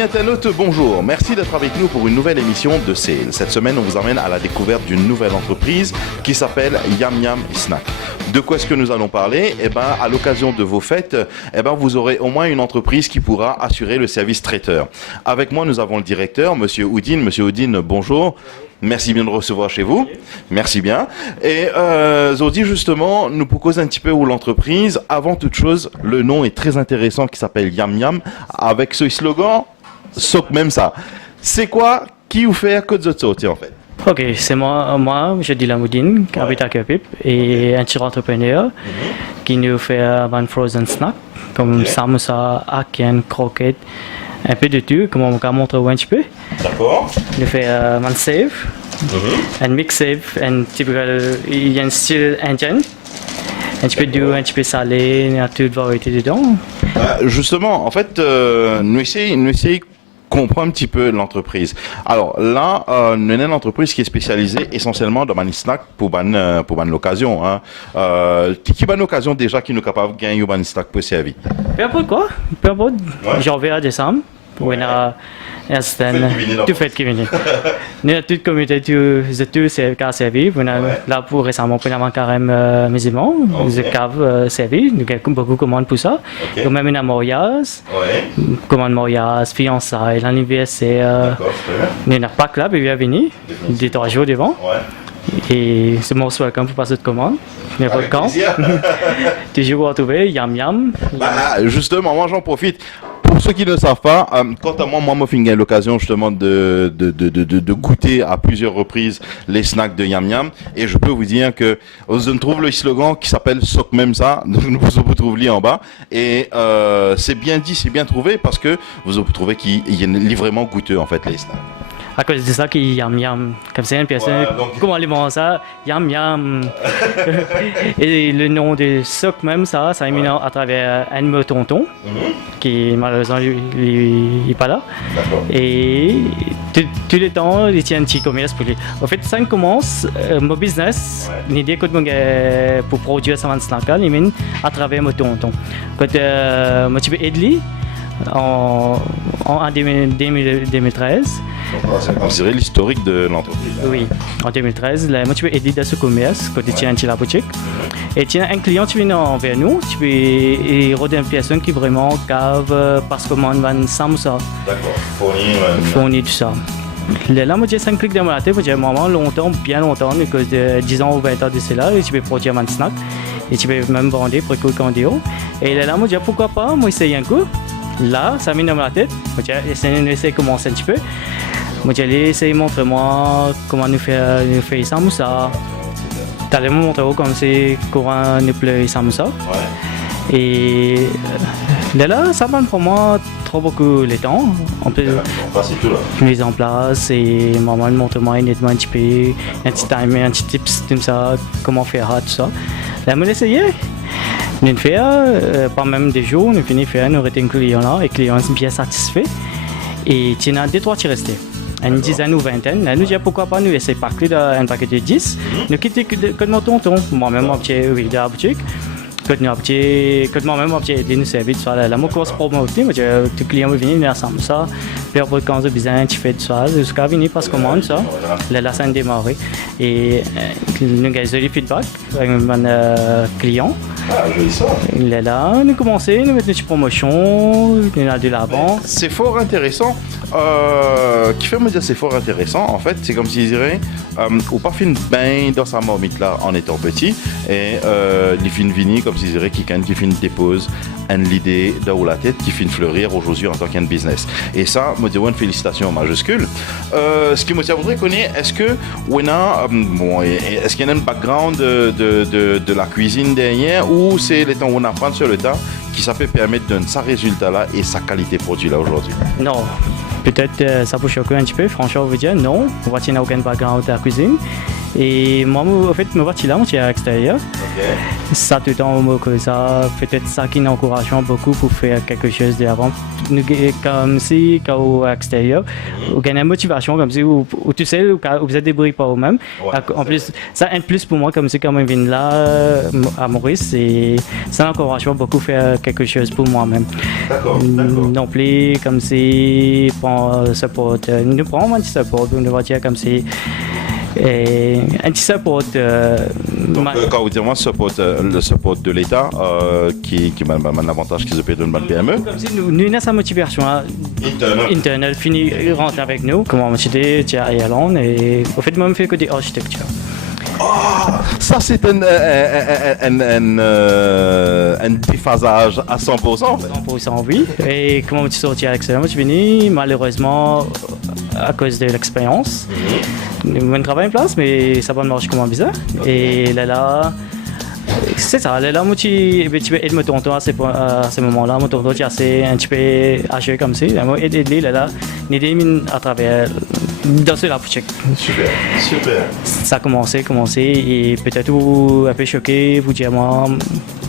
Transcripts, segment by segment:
Amis internautes, bonjour. Merci d'être avec nous pour une nouvelle émission de Sales. Cette semaine, on vous emmène à la découverte d'une nouvelle entreprise qui s'appelle Yam Yam Snack. De quoi est-ce que nous allons parler ? À l'occasion de vos fêtes, vous aurez au moins une entreprise qui pourra assurer le service traiteur. Avec moi, nous avons le directeur, Monsieur Oudine. Monsieur Oudine, bonjour. Merci bien de recevoir chez vous. Merci bien. Et Zodi, justement, nous propose un petit peu où l'entreprise. Avant toute chose, le nom est très intéressant qui s'appelle Yam Yam, avec ce slogan, Sok même ça. C'est quoi qui vous fait que de sortir en fait? Ok, c'est moi je dis Lamoudine, qui habite à Kepip, et un petit entrepreneur qui nous fait un frozen snack, comme samosa, aken, croquettes, un peu de tout, comme on va montrer un petit peu. D'accord. Nous fait un save, un mix save, un typical, il y a un style indien. Un petit peu doux, un petit peu salé, il y a toute variété dedans. Justement, en fait, nous essayons comprendre un petit peu l'entreprise. Alors là, nous avons une entreprise qui est spécialisée essentiellement dans les snacks pour l'occasion. Hein. Qui a l'occasion déjà qui nous est capable de gagner un snack pour servir? Peu importe quoi, janvier à décembre, où on a tout fait qui vient. Nous avons toute communauté, tout c'est qu'à servir. On a là pour récemment, on a un carême musulman, nous avons servi, nous avons beaucoup de commandes pour ça. Nous même un mariage, commande mariage, fiançailles, l'anniversaire. Nous n'avons pas que là, il vient venir, 2-3 jours devant. Et c'est mon welcome pour passer de commande. N'importe quand. Toujours retrouver Yam Yam. Justement, moi j'en profite. Pour ceux qui ne savent pas, quant à moi j'ai eu l'occasion justement de goûter à plusieurs reprises les snacks de Yam Yam, et je peux vous dire que on trouve le slogan qui s'appelle Sok même ça, nous vous trouvez en bas, et c'est bien dit, c'est bien trouvé parce que vous trouvez qu'il est vraiment goûteux en fait les snacks. À cause de ça qu'il Yam Yam, comme c'est une personne, comment aller manger ça, Yam Yam. Et le nom de Sok même ça est mis à travers un de mes tontons, qui malheureusement il n'est pas là. Et tout le temps, il tient un petit commerce pour lui. En fait, ça commence, mon business, l'idée que pour produire ça en snack, il mène à travers mon tonton. Quand moi tu peux aider en 2013. Donc, c'est l'historique de l'entreprise. Oui, en 2013, moi tu peux aider dans ce commerce quand tu tiens la boutique. Et tu as un client qui vient vers nous, tu peux aider une personne qui vraiment cave parce que moi on samosa. D'accord, fournir tout ça. Là, moi j'ai 5 clics dans ma tête, j'ai vraiment longtemps, bien longtemps, à cause de 10 ans ou 20 ans de cela, et tu peux produire un snack. Et tu peux même vendre pour le candidat. Et là, moi j'ai pourquoi pas, moi essayer un coup. Là, ça m'a mis dans ma tête. Moi, j'ai essayé de commencer un petit peu. Moi, j'ai essayé de montrer moi comment nous faire ça, moussa. Tu allais me montrer comment c'est comment nous plaît ça, moussa. Et là, ça prend pour moi trop beaucoup de temps. On peut mise en place et maman montre-moi un petit peu, un petit timer, un petit tips comme ça, comment faire tout ça. Là, moi, j'ai essayé. Nous faisons, pas même des jours, nous finissons faire, nous retenons le client là, et le client est bien satisfait. Et il y en a 2-3 qui restent. Une dizaine ou vingtaine. Là, nous disons pourquoi pas nous essayer de un paquet de 10. Nous quittons que mon tonton, moi-même, j'ai de la boutique. Quand moi-même, j'ai nous servir de ça. La course pour moi aussi, le client veut venir, il ensemble ça. Puis après, quand j'ai besoin, tu fais de ça. Jusqu'à venir parce que commande ça. Là, ça a démarré. Et nous avons des feedback avec mon client. Là, nous commençons, nous mettons une petite promotion, nous avons de l'avant. C'est fort intéressant. Qui fait me dire c'est fort intéressant. En fait, c'est comme si dirait, ou pas fin bain dans sa marmite là en étant petit, et il fin vini comme si dirait qui fin dépose l'idée dans la tête qui fin fleurir aujourd'hui en tant qu'un business. Et ça, me dit une félicitation en majuscule. Ce qui me voudrait connaître, est-ce que est-ce qu'il y a un background de la cuisine derrière, ou c'est les temps où on apprend sur le tas qui ça peut permettre de donner sa résultat là et sa qualité produit là aujourd'hui? Non. Peut-être ça peut choquer un petit peu, franchement, on veut dire non, on n'a aucun background de la cuisine. Et moi, en fait, je suis là, je suis à l'extérieur. ça tout le temps que ça, peut-être ça qui nous encourage beaucoup pour faire quelque chose d'avant. Nous, comme si, quand à l'extérieur, vous gagnez une motivation, comme si vous tu sais, vous êtes débrouillé par vous-même. Ouais, En plus, ça un plus pour moi, comme si quand je viens là à Maurice, et ça encourage beaucoup à faire quelque chose pour moi-même. D'accord. Non plus, comme si, prend support, nous prenons un petit support, nous va dire comme si. Et un petit support. Donc, quand vous dites moi, le support de l'État, qui m'a un avantage qui se paye d'une bonne PME. Comme si nous avons sa motivation interne, fini rentre avec nous. Comment m'acheter, tiens, à Irlande, et au fait, moi, je fais que des architectures. Ça, c'est un déphasage à 100%. 100% oui. Et comment tu sortis avec ça? Moi, je suis venu, malheureusement, à cause de l'expérience. Je travaille en place, mais ça va marcher comme bizarre. Et là, c'est ça. Là, moi, tu peux aider mon tonton à ce moment-là. Mon tonton, tu assez un petit peu âgé comme ça. Moi, aider là, aider à travers dans ce laptop. Super. Ça a commencé, et peut-être vous un peu choqué, vous dire moi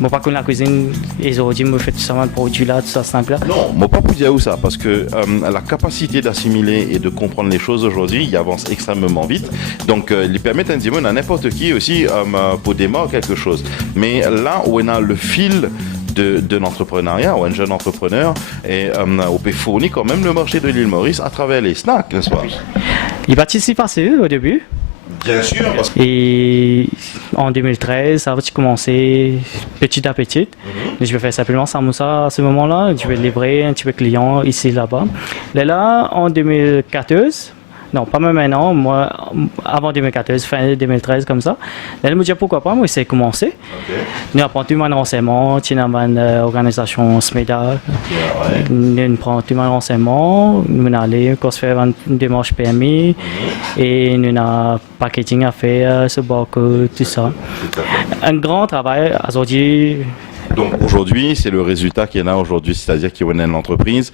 pas connais la cuisine, et aujourd'hui me fait tout ça, un produit là, tout ça, simple là. Non, moi pas pour dire où ça, parce que la capacité d'assimiler et de comprendre les choses aujourd'hui, il avance extrêmement vite. Donc, il permet à dire à n'importe qui aussi pour démarrer quelque chose. Mais là où on a le fil de l'entrepreneuriat, ou un jeune entrepreneur, et on peut fournir quand même le marché de l'île Maurice à travers les snacks, n'est-ce pas? Il participe assez au début. Bien sûr, parce que... Et en 2013, ça a commencé petit à petit. Je vais faire simplement samoussa à ce moment-là. Je vais livrer un petit peu de clients ici, là-bas. Là, en 2014, non, pas même maintenant, moi, avant 2014, fin 2013, comme ça. Là, je me dis pourquoi pas, moi, c'est commencé. Nous avons pris mon renseignement, nous avons une organisation SMEDA. Nous avons pris mon renseignement, nous avons allé, on fait une démarche PMI, et nous avons packaging à faire, ce barcode, tout ça. Un grand travail, aujourd'hui. Donc aujourd'hui, c'est le résultat qu'il y en a aujourd'hui, c'est-à-dire qu'il y a une entreprise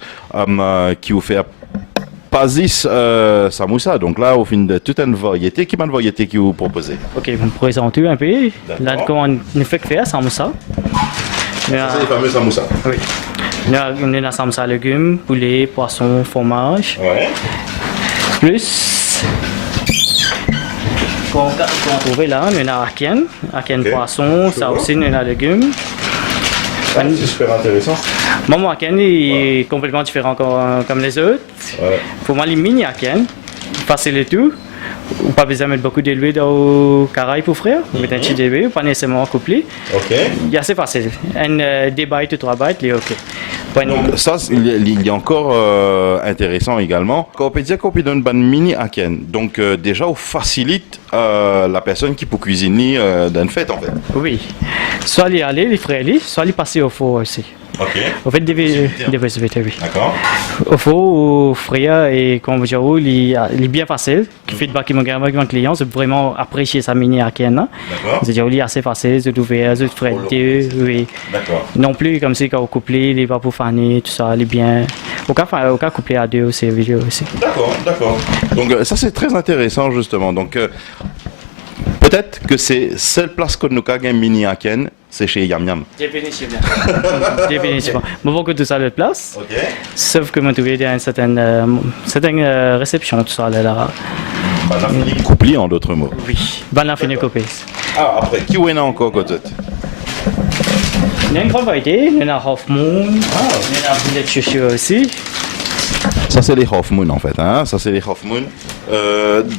qui vous fait Pasis Samoussa, donc là, au fin de toute une variété, qui m'a une variété qui vous proposez? Ok, vous me présentez un peu. Là, comment on fait faire Samoussa? C'est les fameux Samoussa. Oui. Nous avons Samoussa légumes, poulet, poisson, fromage. Ouais. Plus, qu'on trouve là, nous avons Aken poisson, ça aussi, nous avons légumes. C'est super intéressant. Mon Aken est complètement différent comme les autres. Ouais. Pour moi, les mini Aken, facile et tout. Ou pas besoin de mettre beaucoup d'huile dans le caraï pour frire. Vous mettez un petit début, pas nécessairement couplé. Ok. Il est assez facile. Un 2 bytes ou 3 bytes, il est ok. Donc ça, il y a encore intéressant également. Quand on peut dire qu'on peut donner une bonne mini Aken, donc déjà on facilite la personne qui peut cuisiner d'une fête en fait. Oui. Soit les aller, les frire, soit les passer au four aussi. Ok. En fait, des possibilités, oui. D'accord. Au four, au frire, et comme vous dites, il est bien facile. Le feedback qui m'a gagné avec mon client, c'est vraiment apprécier sa mini Aken. D'accord. C'est-à-dire, il est assez facile, c'est ouvert, c'est frais, oui. D'accord. Non plus comme si quand on couplé, il va pour faner, tout ça, il est bien. Au cas couplé à deux aussi, vidéo aussi. D'accord. Donc ça c'est très intéressant justement. Donc peut-être que c'est seule place que nous avons mini Aken, c'est chez Yam Yam. Définitivement. Définitivement. Mais beaucoup de ça, l'autre place. Ok. Sauf que moi, il y a une certaine réception, tout ça, là. Couplé en d'autres mots. Oui. Ban fini coupé. Ah, après, qui en a encore côté? Il y a une grande variété. Il y a Half Moon. Il y a un poulet de chouchou aussi. Ça c'est les Half Moon en fait, hein? Ça c'est les Half Moon.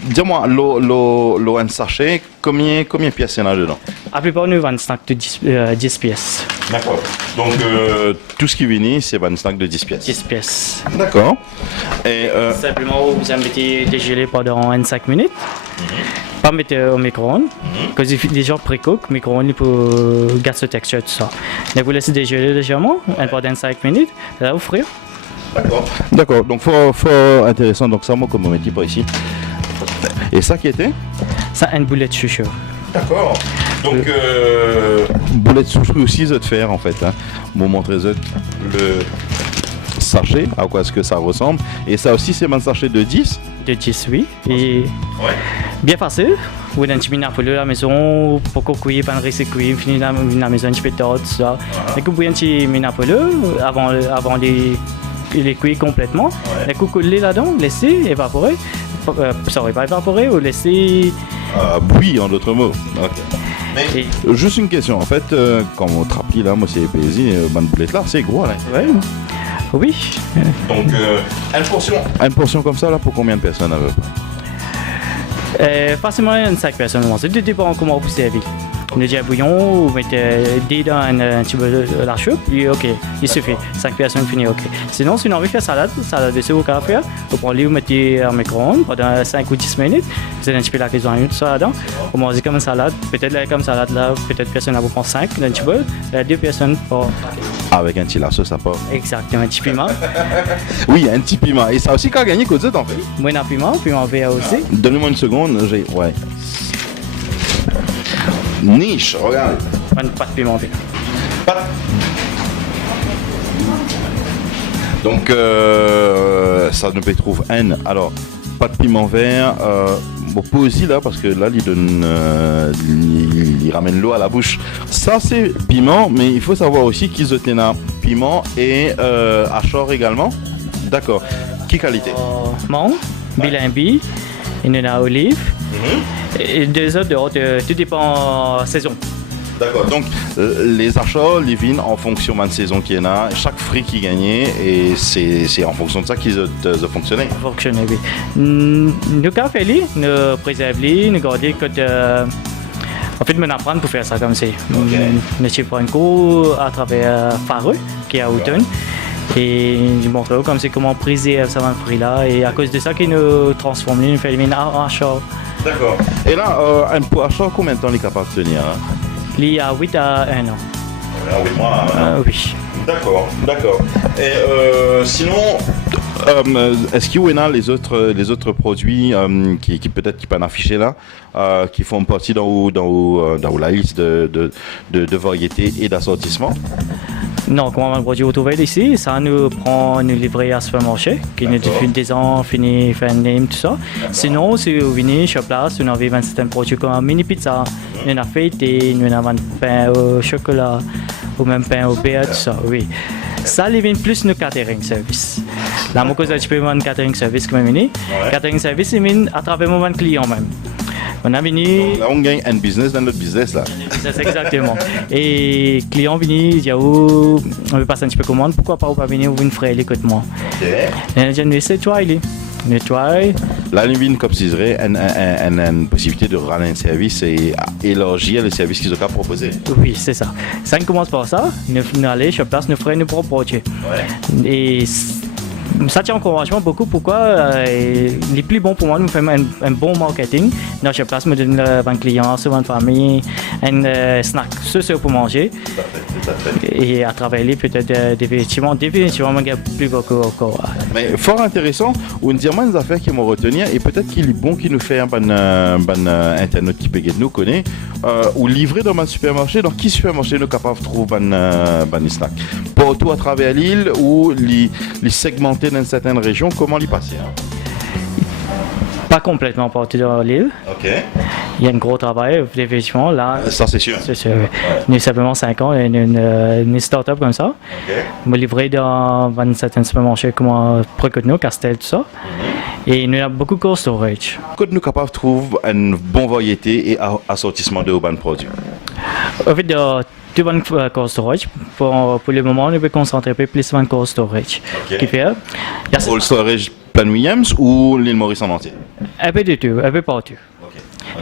Dis-moi, l'eau un sachet, combien de pièces il y en a dedans? La plupart nous vendent un snack de 10 pièces. D'accord. Donc tout ce qui vient, c'est un snack de 10 pièces. 10 pièces. D'accord. Et simplement, vous mettez dégeler pendant 25 minutes. Pas mettre au micro-ondes. Quand il est déjà pré-cook, micro-ondes pour garder cette texture, tout ça. Donc vous laissez dégeler légèrement, pendant 5 minutes, là vous frire. D'accord, donc fort intéressant, donc ça moi comme on dit pas ici. Et ça qui était? Ça une boulette de chouchou. D'accord. Donc boulette de chouchou aussi de faire en fait, hein. Vous montrer le sachets, à quoi est-ce que ça ressemble. Et ça aussi, c'est un sachet de 10. De 10, oui. Et bien facile. Ou d'un petit minapolo à la maison, pour qu'on cuire, pas un recette cuire, finir la maison, un petit peu tard, tout ça. Et qu'on un petit minapolo avant les cuire complètement. Et qu'on coller là-dedans, laisser évaporer. Ça aurait pas évaporé ou laisser. Bouillir, en d'autres mots. Mais juste une question, en fait, quand on trapit là, moi c'est plaisir, bonne boulette là, c'est gros là. Oui. Donc, une portion comme ça là, pour combien de personnes à peu près? Facilement, 5 personnes. C'est tout dépend comment vous servez. On a déjà bouillon, vous mettez des dans un petit peu de la choupe, et ok, il suffit. 5 personnes fini, ok. Sinon, si on a envie de faire salade de ce qu'on va faire, vous prenez, vous mettez en micro-ondes pendant 5 ou 10 minutes, vous avez un petit peu la cuisson, tout ça là-dedans. Vous mangez comme une salade, peut-être là, comme salade là, peut-être personne vous prend 5, un petit peu, 2 personnes pour. Avec un petit lasso, ça part. Exactement, un petit piment. Oui, un petit piment. Et ça aussi, quand gagné, qu'au en fait. Moi, un piment vert aussi. Donnez-moi une seconde, ouais. Niche, regarde. Pas de piment vert. Donc, ça ne peut trouver N. Alors, pas de piment vert. Bon, pas aussi là, parce que là, il ramène l'eau à la bouche. Ça, c'est piment, mais il faut savoir aussi qu'ils ont piment et achor également. D'accord. Quelle qualité? Mon, bilimbi, il y en a olive. Et des autres, tout dépend saison. D'accord, donc les achats, les vins en fonction de la saison qu'il y en a, chaque fruit qui gagnait, et c'est en fonction de ça qu'ils ont fonctionné. Fonctionné, oui. Nous cafés, nous préserver, nous garder en fait, on apprend pour faire ça comme ça. Nous prenons un cours à travers Fareux, qui est à Houghton. Et je montre comme c'est comment préserver ce fruit-là. Et à cause de ça, qu'il nous transforme, nous fait les en achat. D'accord. Et là, un pot achat, combien de temps il est capable de tenir? Il y a 8 à 1 an. 8 mois. Oui. D'accord. Et sinon, est-ce qu'il y a les autres produits qui peut-être qui peuvent afficher là, qui font partie dans la liste de variétés et d'assortissements? Non, comment on va produire autour ici, ça nous prend nous livrer à supermarché, qui nous fait des ans, fini, fait un name, tout ça. Sinon, si vous venez sur place, on avait 27 produits comme un mini pizza, on a fait et nous avons pain au chocolat, ou même pain au beurre, tout ça, oui. Ça, il vient plus nos catering service. Là, moi, je peux avoir un catering service comme mini. Catering service, il vient à travers mon client même. On a venu. Là, on gagne un business dans notre business là. C'est exactement. Et client venu, il dit on veut passer un petit peu commande, pourquoi pas venir vous une frère écoute-moi. Et j'ai dit c'est toi il est. Nettoyer. Là, il vient comme si c'était une possibilité de rendre un service et élargir les services qu'ils ont proposés. Oui, c'est ça. Ça commence par ça. Nous allons sur place, nous ferons nos propres produits. Et ça tient encouragement beaucoup. Pourquoi les plus bons pour moi, nous faisons un bon marketing. Dans chaque place, nous donnons un client, souvent une famille, un snack, ce pour manger. Tout à fait. Et à travailler peut-être définitivement, plus beaucoup encore. Mais fort intéressant, ou une des affaires qui m'ont retenu, et peut-être qu'il est bon qu'il nous fait un bon internet qui peut nous connaître, ou livrer dans un supermarché. Dans quel supermarché nous sommes capables de trouver un snack? Partout à travers l'île ou les segmenter dans certaines régions, comment l'y passer? Pas complètement partout dans l'île. Ok. Il y a un gros travail, effectivement, là. Ça, c'est sûr. C'est sûr. Nous avons simplement 5 ans et une start-up comme ça. On livrer dans certains supermarchés comme Précotno, Castel, tout ça. Et nous avons beaucoup de cold storage. Quand nous capables de trouver une bonne variété et assortissement de bons produits? En fait, tout bon cold storage. Pour le moment, nous pouvons concentrer plus sur le cold storage. Qui fait, cold storage Plan Williams ou l'île Maurice en entier? Un peu de tout, un peu partout.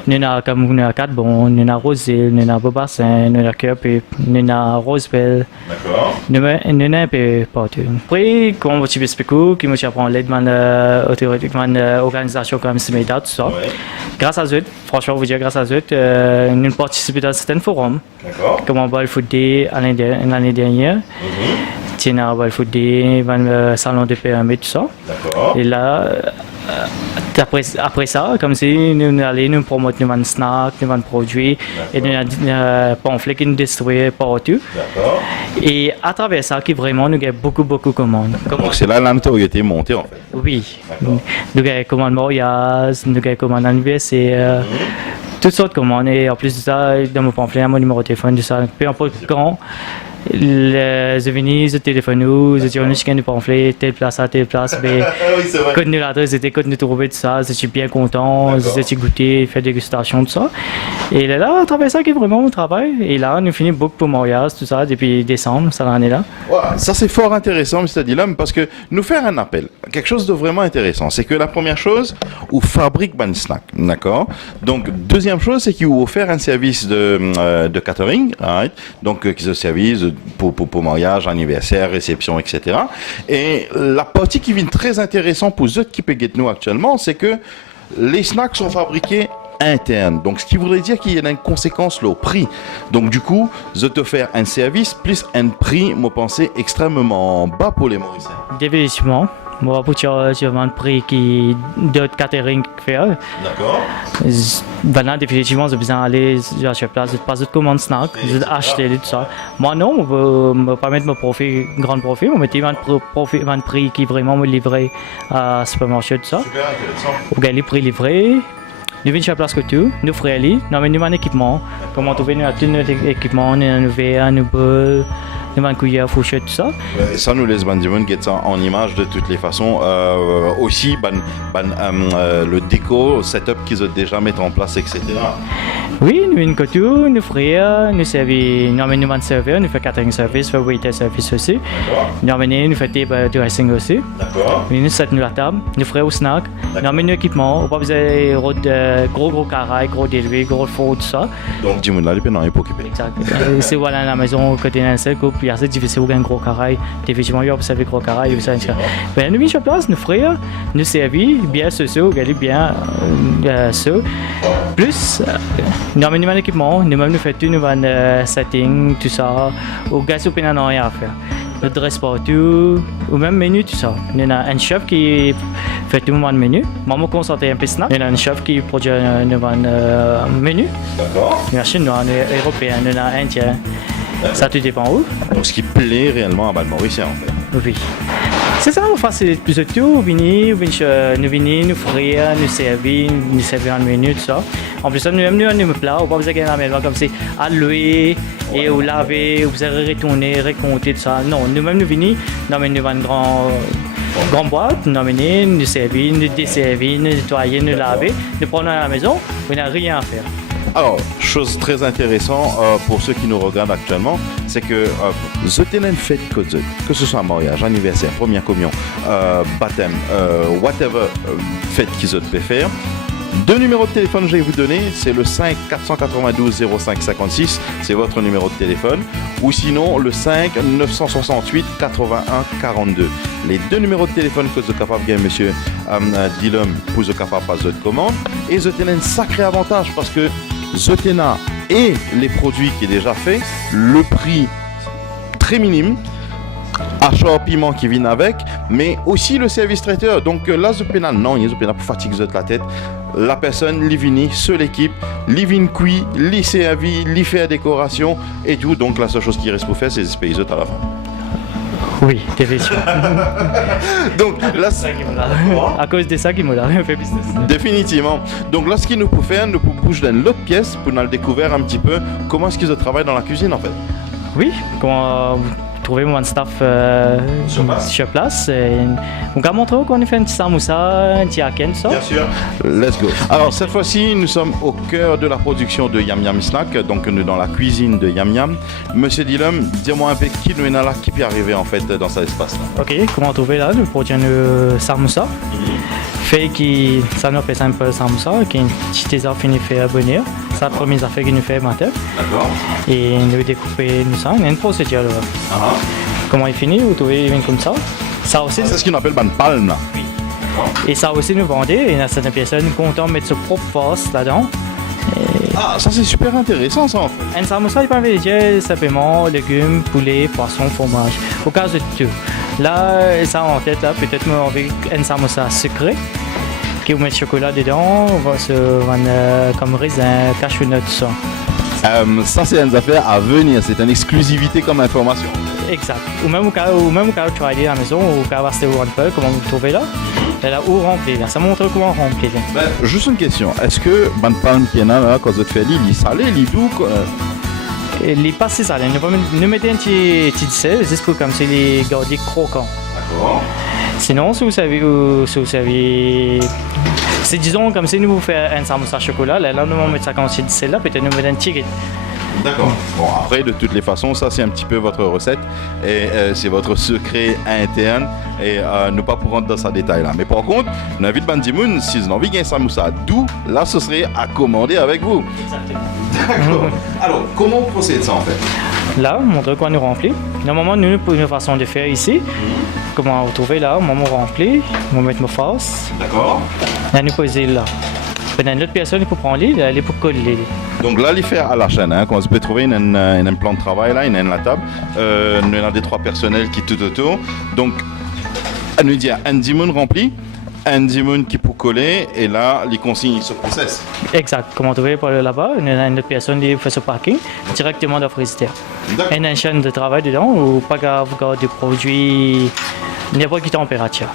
Nous avons 4 bons, nous avons Roseville, nous avons Beaubassin, nous avons Kirby, nous avons Roseville. D'accord. Nous avons un peu partout. Après, comme je vous explique, qui me apprend l'aide de l'organisation comme Smeda, tout ça. Grâce à eux, franchement, vous dire grâce à eux, nous participons dans certains forums. D'accord. Comme on Ball Food Day l'année dernière. Tiens, on Ball Food Day, le salon de pyramide, tout ça. D'accord. Et là, après ça, comme si nous allons nous promouvoir nos snacks, nos produits, et nos pamphlets qui nous distribuent partout. D'accord. Et à travers ça, qui vraiment nous gagne beaucoup de commandes. Donc c'est là la notoriété montée en fait. Oui. D'accord. Nous gagne commandes mariage, nous gagne commandes anniversaire, toutes sortes de commandes. Et en plus de ça, dans mon pamphlet, mon numéro de téléphone, tout ça. Peu importe quand. Les venus, le téléphone, nous disons nous pamphlet, telle place à telle place. Mais Oui, c'est vrai. quand nous l'adresse, c'était quand nous trouver tout ça, je suis bien content, je suis goûté, fait dégustation, tout ça. Et là, à travers ça, qui est vraiment mon travail. Et là, nous finissons beaucoup pour mariage, tout ça, depuis décembre, ça l'année là. Ouais, ça c'est fort intéressant, M. Dillam, parce que nous faire un appel, quelque chose de vraiment intéressant, c'est que la première chose, on fabrique ban snack, d'accord. Donc deuxième chose, c'est qu'il vous offert un service de catering, right? Donc qui se service pour mariage, anniversaire, réception, etc. Et la partie qui vient très intéressante pour ceux qui peuvent nous actuellement, c'est que les snacks sont fabriqués interne. Donc, ce qui voudrait dire qu'il y a une conséquence là, au prix. Donc, du coup, je te faire un service plus un prix, moi, pensais extrêmement bas pour les Mauriciens. Définitivement. Moi, pour tu as un prix qui d'autres catering fait. D'accord. Maintenant, définitivement, j'ai besoin d'aller sur place, de passer de commandes snack, d'acheter tout ça. Moi, non, on veut me permettre de me profiter, grand profit, on mettait un prix qui vraiment me livrer à supermarché, tout ça. Super intéressant. On gagne les prix livrés. Nous venons sur place que tout, nous ferons aller, nous avons un équipement. Comment trouver tout notre équipement, nous verres, nous boules, nous avons cuillère, fourchette, tout ça. Et ça nous laisse get ça en image de toutes les façons. Aussi, le déco, setup qu'ils ont déjà mis en place, etc. Oui, nous avons tout, nous ferons, nous servons, nous avons un serveur, nous faisons catering service, nous faisons waiter service aussi. D'accord. Nous avons nous faisons dressing aussi. D'accord. Nous sommes la table, nous ferons au snack, nous avons un équipement, on pas besoin de gros carrés, gros déluis, gros four, tout ça. Donc, dis-moi là, les pénals, il faut occuper. Exact. C'est voilà la maison, côté d'un seul couple, il y a assez difficile de un gros carré. Définitivement, il y a aussi gros carré, il y a aussi ben, nous venons sur place, nous frères, nous servis, bien ceux, bien ceux. Plus, nous avons un équipement, nous-mêmes nous faisons tout, nous avons un setting, tout ça. Au gars, il n'y a rien à faire. Nous dresse partout, ou même menu, tout ça. Nous avons un chef qui fait tout le menu. Moi, je me concentre un peu snack. Nous avons un chef qui produit un menu. D'accord. Nous avons un chinois, nous avons un européen, nous avons un indien. Ça tout dépend où. Donc, ce qui plaît réellement à Bal Mauricien, en fait. Oui. C'est ça, on fait plus de tout. Nous venons, nous frères, nous servir un menu, tout ça. En plus, nous avons un plat, on ne peut pas besoin d'un mélange comme c'est à louer et au laver, vous allez retourner, récompter, tout ça. Non, nous-mêmes, nous venons, nous avons une grande boîte, nous amener, nous servir, nous desservir, nous nettoyer, nous laver, nous prendre à la maison, on n'a rien à faire. Alors, chose très intéressante pour ceux qui nous regardent actuellement, c'est que je tenais une fête que ce soit un mariage, anniversaire, première communion, baptême, whatever fête qu'ils ont pu faire. Deux numéros de téléphone que je vais vous donner, c'est le 5 492 05 56, c'est votre numéro de téléphone, ou sinon le 5 968 81 42. Les deux numéros de téléphone que vous êtes capable de gagner, monsieur Dillam, pour vous êtes capable de passer votre commande. Et vous avez un sacré avantage parce que Zotena et les produits qui est déjà fait, le prix très minime, achat au piment qui vient avec, mais aussi le service traiteur. Donc là, Zopena, non, il y a Zopena pour fatiguer la tête. La personne, l'ivini, seule équipe, l'ivin cuit, l'y servi, l'y fait décoration et tout. Donc la seule chose qui reste pour faire, c'est les payer à la fin. Oui, définitivement. Donc là, à cause de ça qui m'a fait business. Définitivement. Donc là, ce qu'il nous peut faire, nous pouvons bouger dans l'autre pièce pour nous découvrir un petit peu comment est-ce qu'ils travaillent dans la cuisine en fait. Oui, comment trouver mon staff sur place. On va montrer qu'on a fait un petit samoussa, un petit haken, ça. Bien sûr. Let's go. Alors cette fois-ci, nous sommes au cœur de la production de Yam Yam Snack, donc nous dans la cuisine de Yam Yam. Monsieur Dillam, dis-moi un peu qui nous est là, qui peut arriver en fait dans cet espace-là. Ok, comment trouver là, nous produisons le samoussa. Fait qui, ça nous fait simple samoussa, qui est une petite désert fini fait à venir. C'est la première affaire qu'il nous fait matin. D'accord. Et nous découper nous ça, il y a une procédure là. Comment il finit, vous trouvez comme ça. Ça aussi. C'est ce qu'on appelle ban palme là. Oui. Et ça aussi nous vendait, et il y a certaines personnes contentes de mettre sa propre force là-dedans. Ah, ça c'est super intéressant ça en fait. Un samoussa, il peut mélanger simplement légumes, poulet, poisson, fromage. Au cas de tout. Là, ça en tête, là, peut-être on veut un samoussa sucré. qui vous met du chocolat dedans, comme raisin, cashew nut, tout ça. Ça, c'est une affaire à venir, c'est une exclusivité comme information. Exact. Ou même au cas où travailler à la maison, ou quand vous un peu, comment vous trouvez là, là où remplir, là. Ça montre comment remplir. Juste une question, est-ce que Ban Palm Piena, là, quand vous faites il est salé, il est doux Les pas si salés, nous mettons un petit dessert, juste pour comme si les garder croquants. D'accord. Sinon, si vous savez, c'est disons comme si nous vous faisons un samosa chocolat, là nous mettons ça comme si dessert là, peut-être nous mettons un tigre. D'accord. Bon, après, de toutes les façons, ça, c'est un petit peu votre recette et c'est votre secret interne et nous pas pour rentrer dans ce détail-là. Mais par contre, l'invite Bandimoun, si vous avez envie de samoussa doux, là, ce serait à commander avec vous. Exactement. D'accord. Alors, comment on procède ça, en fait? Là, montre quoi nous remplit. Normalement, nous, pour une façon de faire ici, comment vous trouvez là, on remplit, on met ma face. D'accord. Là, nous posons là. Puis, une autre personne pour prendre l'île, elle est pour coller. Donc là, il fait à la chaîne, hein, quand vous pouvez trouver un plan de travail là, une la table, nous avons des trois personnels qui tout autour. Donc, elle nous dit un dimoun rempli, un dimoun qui peut coller, et là, les consignes se processent. Exact. Comme on trouvait par là-bas, une autre personne qui fait ce parking directement dans le frigidaire. Et une chaîne de travail dedans, ou pas grave, des produits, n'importe quelle température.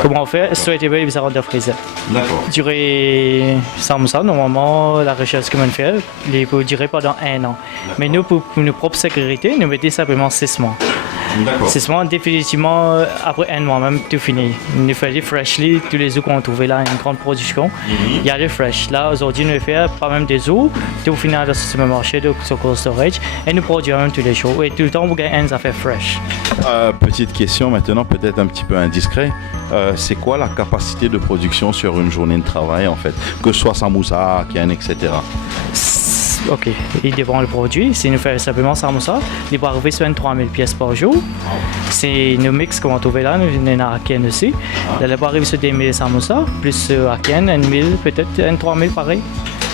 Comment on fait? Soit il y a dans le freezer. D'accord. Durer ça, normalement, la recherche que l'on fait, il peut durer pendant 1 an. Mais nous, pour nos propres sécurité, nous mettons simplement 6 mois. D'accord. 6 mois, définitivement, après 1 mois, même tout fini. Nous faisons freshly, tous les œufs qu'on trouvait là, une grande production. Il y a des fresh. Là, aujourd'hui, nous faisons pas même des œufs, tout final dans ce supermarché, de cold storage, et nous produisons même tous les jours. Et tout le temps, vous gagnez ça fait fresh. Petite question maintenant, peut-être un petit peu indiscret. C'est quoi la capacité de production sur une journée de travail, en fait? Que ce soit samoussa, ken, etc. Ok, il dépend le produit. Si nous faisons simplement samoussa, il peut arriver sur 23 000 pièces par jour. C'est nos mix qu'on va trouver là, nous avons à Aken aussi. Il peut arriver sur 2 000 samoussa, plus Aken, 1 000, peut-être 3 000 pareil.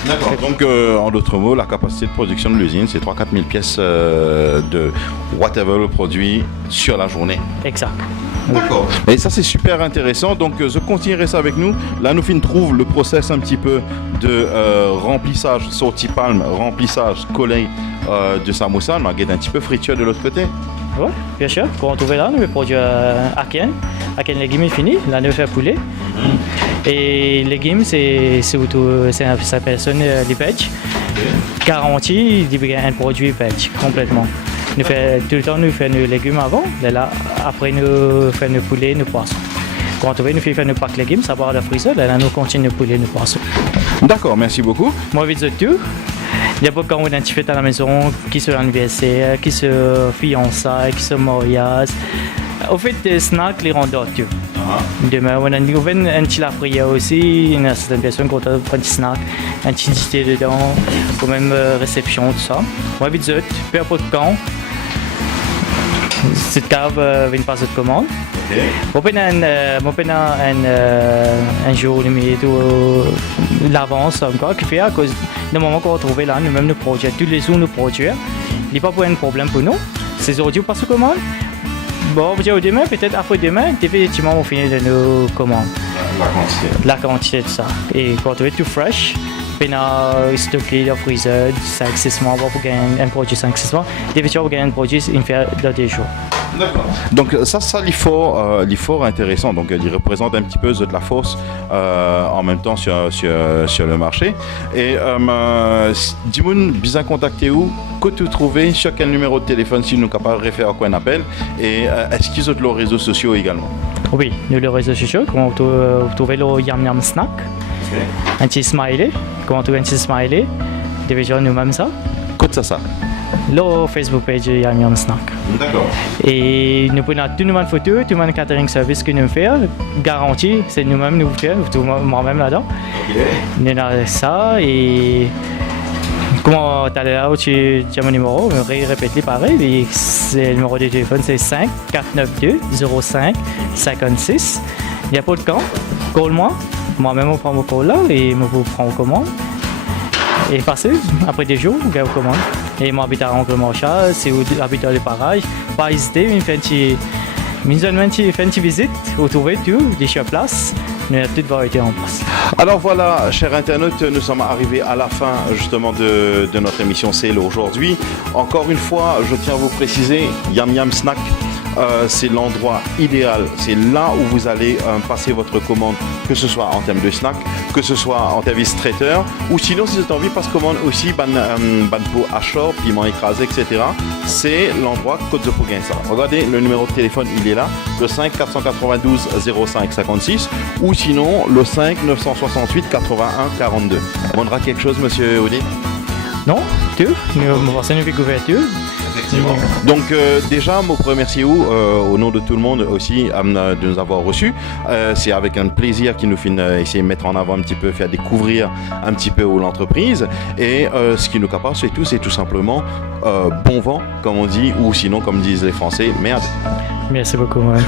D'accord. Donc, en d'autres mots, la capacité de production de l'usine, c'est 3 4 000 pièces de whatever le produit sur la journée. Exact. D'accord. Et ça, c'est super intéressant. Donc, je continuerai ça avec nous. Là, nous trouve le process un petit peu de remplissage, sortie palme, remplissage, collé de samoussa. On va un petit peu friture de l'autre côté. Oui, bien sûr. Quand on trouve là, nous produisons Aken. Aken légumes est fini. Là, nous faisons poulet. Et légumes, c'est sa personne, les veg. Garantie, il y a un produit veg complètement. Nous fait, tout le temps, nous faisons nos légumes avant. Là, après, nous faisons nos poulets, nos poissons. Quand on veut, nous faisons nos pâtes légumes, ça va à la friseuse. Là, nous continuons nos poulets, nos poissons. D'accord, merci beaucoup. Moi, vite de tout. Il y a beaucoup quand on a un petit fête à la maison, qui se l'anniversaire, qui se fiançailles, qui se mariage. Au fait, des snacks, les rendent tout. Demain, on a un petit la prière aussi, une certaine personne qui a un petit snack, un petit thé dedans, ou même réception, tout ça. Moi, vite de peu importe quand, cette cave vient passer de commande. Moi, un jour, l'avance encore, qui fait à cause du moment qu'on va trouver là, nous-mêmes nous produisons, tous les jours nous produisons. Il n'y a pas pour un problème pour nous. C'est aujourd'hui pas sous commande. Bon, demain, peut-être après-demain, définitivement, on finit de nos commandes. La quantité de ça. Et quand on est tout fresh, on a stocké dans le freezer 5-6 mois pour gagner un produit 5-6 mois. Définitivement, on gagne un produit une fois dans des jours. D'accord. Donc ça l'effort intéressant. Donc il représente un petit peu de la force en même temps sur le marché. Et dis-moi, bien contacter où, que tu trouves, sur quel numéro de téléphone si nous sommes capables de faire quoi un appel. Et est-ce qu'ils ont leurs réseaux sociaux également? Oui, nous les réseaux sociaux, comment vous trouvez le Yam Yam Snack. Okay. Un petit smiley, comment tu trouves un petit smiley, déjà nous-mêmes ça. Qu'est-ce ça? Le Facebook page Yam Yam Snack. D'accord. Et nous prenons tout le monde photo, tout le monde catering service que nous faisons, garanti, c'est nous-mêmes nous faisons, moi-même là-dedans. Ok. Nous avons ça et comment tu allais là où tu as mon numéro, répète-le pareil, le numéro de téléphone c'est 5 492 05 56. Il n'y a pas de camp, call-moi, moi-même on prend mon call là et je vous prends aux commandes. Et passez, après des jours, vous gagnez aux commandes. Et moi, j'habite à Angle-Marchal, si vous habitez dans les parages, pas hésiter, une petite visite, vous trouvez tout, des sur place. Il y a toute variété en place. Alors voilà, chers internautes, nous sommes arrivés à la fin justement de notre émission Sale aujourd'hui. Encore une fois, je tiens à vous préciser, Yam Yam Snack, c'est l'endroit idéal. C'est là où vous allez passer votre commande, que ce soit en termes de snack, que ce soit en service traiteur, ou sinon si vous avez envie, passe commande aussi ban pot à chaud, piment écrasé, etc. C'est l'endroit Côte de Pouguença. Regardez, le numéro de téléphone, il est là, le 5 492 05 56, ou sinon le 5 968 81 42. On aura quelque chose, monsieur Audi? Non, tout. Nous avons une couverture. Effectivement. Donc déjà, je remercie vous au nom de tout le monde aussi de nous avoir reçus. C'est avec un plaisir qu'il nous fait essayer de mettre en avant un petit peu, faire découvrir un petit peu l'entreprise. Et ce qui nous capable, c'est tout simplement bon vent, comme on dit, ou sinon, comme disent les Français, merde. Merci beaucoup. Ouais.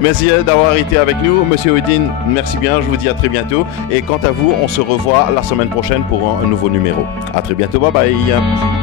Merci d'avoir été avec nous. Monsieur Odin, merci bien. Je vous dis à très bientôt. Et quant à vous, on se revoit la semaine prochaine pour un nouveau numéro. À très bientôt. Bye bye.